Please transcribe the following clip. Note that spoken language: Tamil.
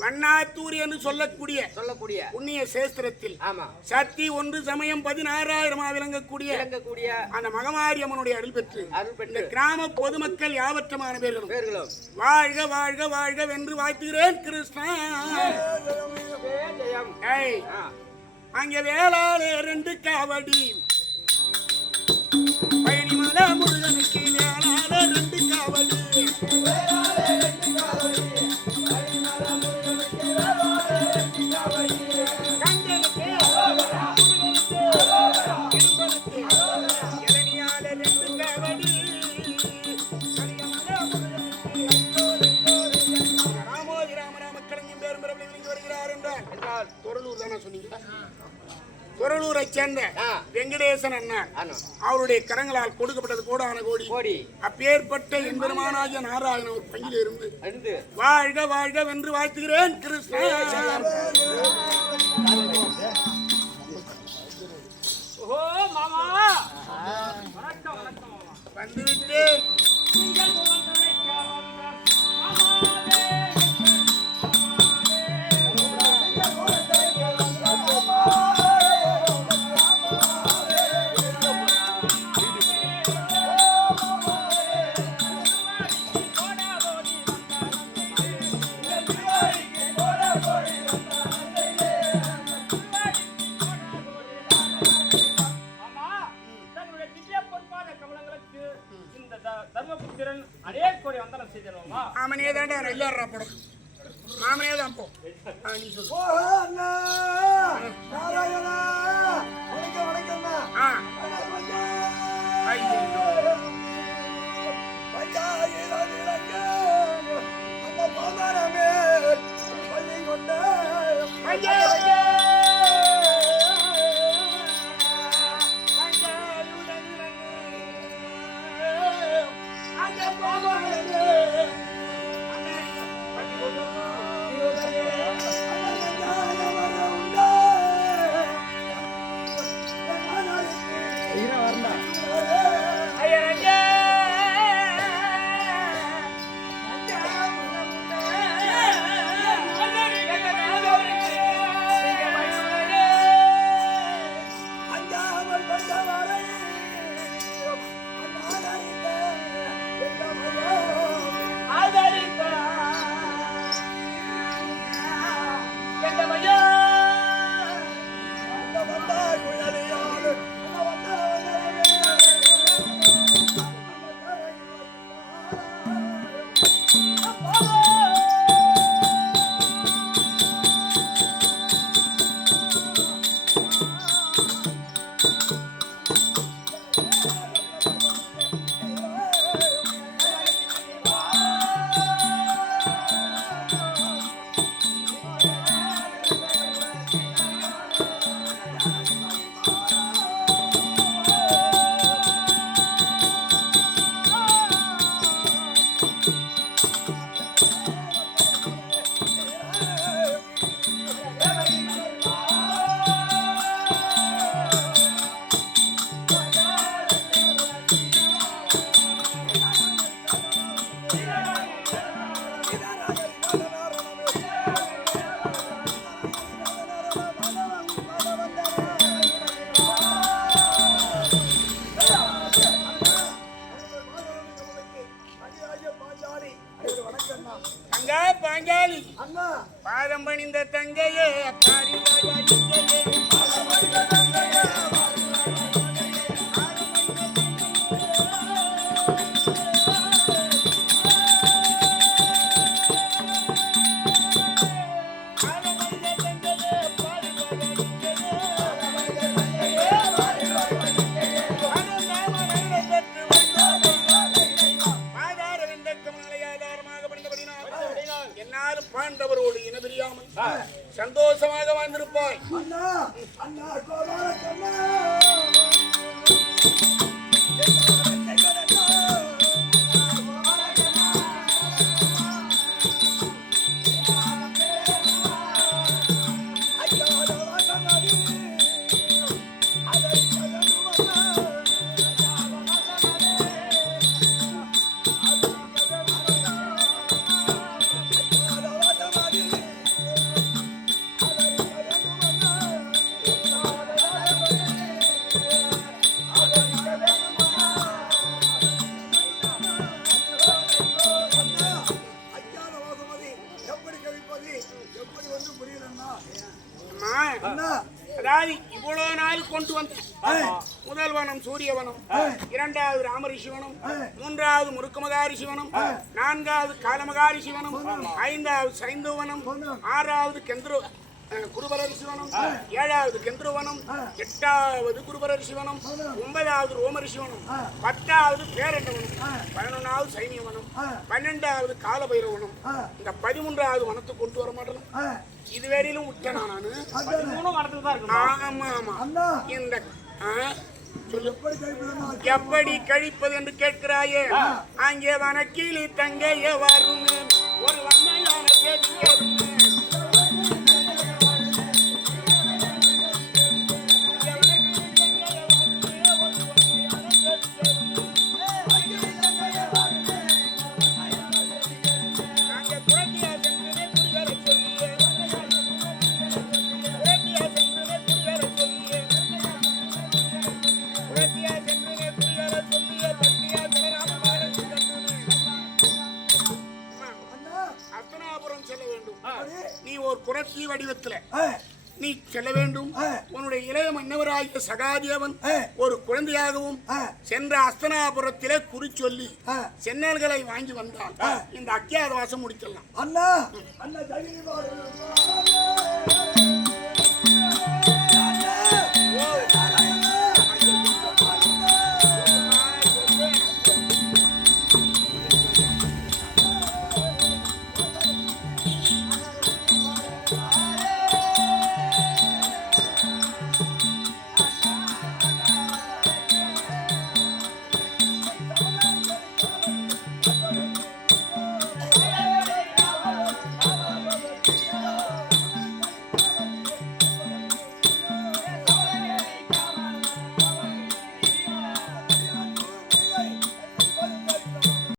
வண்ணாத்தூர் என்று சொல்லக்கூடிய புண்ணிய சேஸ்திரத்தில் சக்தி ஒன்று சமயம் 16,000 விளங்கக்கூடிய அந்த மகமாரி அம்மனுடைய அருள் பெற்று இந்த கிராம பொதுமக்கள் யாவற்றமான பேர்களும் வாழ்க வாழ்க வாழ்க வென்று வாழ்த்துகிறேன் கிருஷ்ணா. அங்கே வேளாளே 2 காவடி பயணிமல முருகனுக்கு வேளாளே 2 காவடி குரலூரை சேர்ந்த வெங்கடேசன் அண்ணன் அவருடைய கரங்களால் கொடுக்கப்பட்டது கோடான கோடி அப்பேற்பட்ட எம்பெருமானாகிய நாராயணன் ஒரு பங்கில் இருந்து வாழ்க வாழ்க வென்று வாழ்த்துகிறேன் கிருஷ்ணா. வந்துவிட்டேன். மாமனே தாண்டா எல்லாரா படம் மாமனே தான் போ. நீ சொல்லு. பாஞ்சாலி பாதம் பணிந்த தங்கையே அக்காரி பாண்டவரோடு இனபிரியாமல் சந்தோஷமாக வாழ்ந்திருப்பாய். கொண்டு வந்தேன். முதல் வனம் சூரியவனம், இரண்டாவது ராமரிஷிவனம், மூன்றாவது முருக்கமகாரிஷிவனம், நான்காவது காலமகாரிஷிவனம், ஐந்தாவது சைந்தவனம், ஆறாவது குருபரரிசிவனம், ஏழாவது கெந்திரவனம், எட்டாவது குருபரரிசிவனம், ஒன்பதாவது ரோமரிசிவனம், பத்தாவது பேரண்டவனம், 11வது சைனியவனம், 12வது காலபைரவனம். இந்த 13வது வனத்துக்கு கொண்டு வர மாட்டேன். இதுவரையிலும் விட்டேனா நானு? ஆமா ஆமா. இந்த எப்படி கழிப்பது என்று கேட்கிறாயே, அங்கே வனக்கிளி தங்கைய வரும் ஒரு வன்மையான கேள்வி. நீ ஒரு குரத்தி வடிவத்தில் நீ செல்ல வேண்டும். உன்னுடைய இளைய மன்னவராகிய சகாதேவன் ஒரு குழந்தையாகவும் சென்ற அஸ்தனாபுரத்திலே குறி சொல்லி சென்னல்களை வாங்கி வந்தான். இந்த அக்கியாதவாசம் முடிச்சிடலாம். அண்ணா